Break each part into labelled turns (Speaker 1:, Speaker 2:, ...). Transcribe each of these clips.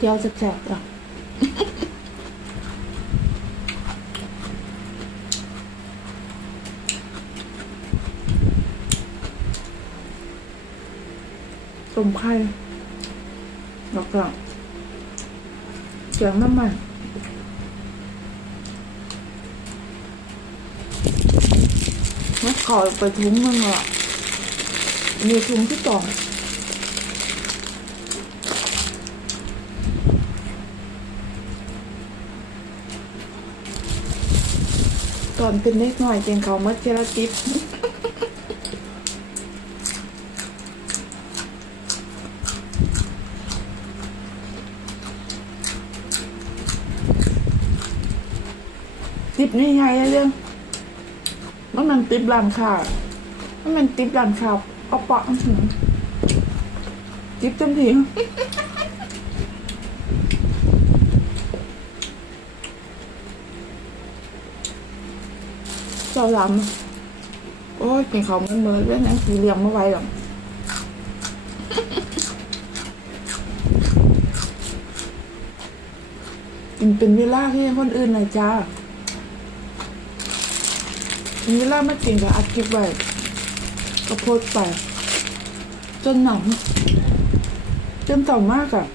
Speaker 1: เจียวแซ่บๆอะต้มไข่แล้วก็เจียวน้ำมันแล้วขอไปถุงนึงอะมีถุงที่สอง ตอนเป็นเล็กหน่อยเจงเขาวมัดเจลาติปติปนี่ไงเรื่องว่ามันติปร้านค้าว่ามันติปร้านค้าเอาปะติปเต็มที เจ้าลำโอ้ยเป็นเขามันเมินเรื่องนั้นสีเหลี่ยมมาไวหรอกกินเป็นเวลาที่คนอื่นเลยจ้าเวลาไมากินกับอัดคลิปไว้ก็โพสไปจนหนำจนต่อมากอะ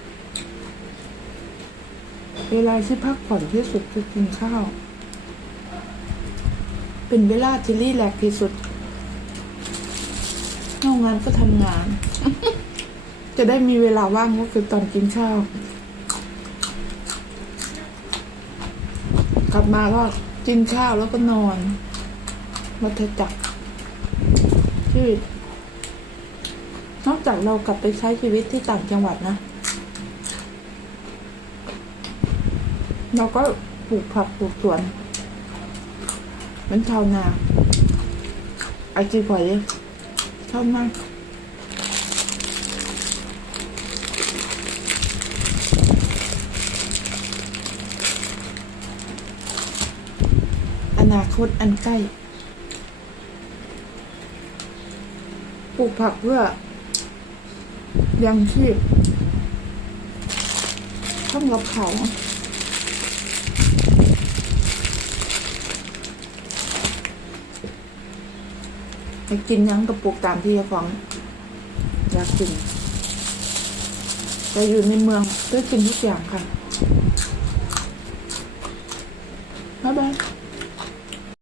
Speaker 1: เวลาที่พักผ่อนที่สุดคือกินข้าว เป็นเวลาที่รีแลกที่สุดนอกงานก็ทำงาน จะได้มีเวลาว่างก็คือตอนกินข้าว กลับมาก็กินข้าวแล้วก็นอนวัฏจักรชีวิต นอกจากเรากลับไปใช้ชีวิตที่ต่างจังหวัดนะ เราก็ปลูกผักปลูกสวน มือนชาวนาไอจีพอยชอบมากอนาคตอันใกล้ ปลูกผักเพื่อยังชีพทำกับเขา วอยากกินยังก็ปลูกตามที่จะฟังอยากกินแต่อยู่ในเมืองก็กินทุกอย่างค่ะบ๊ายบาย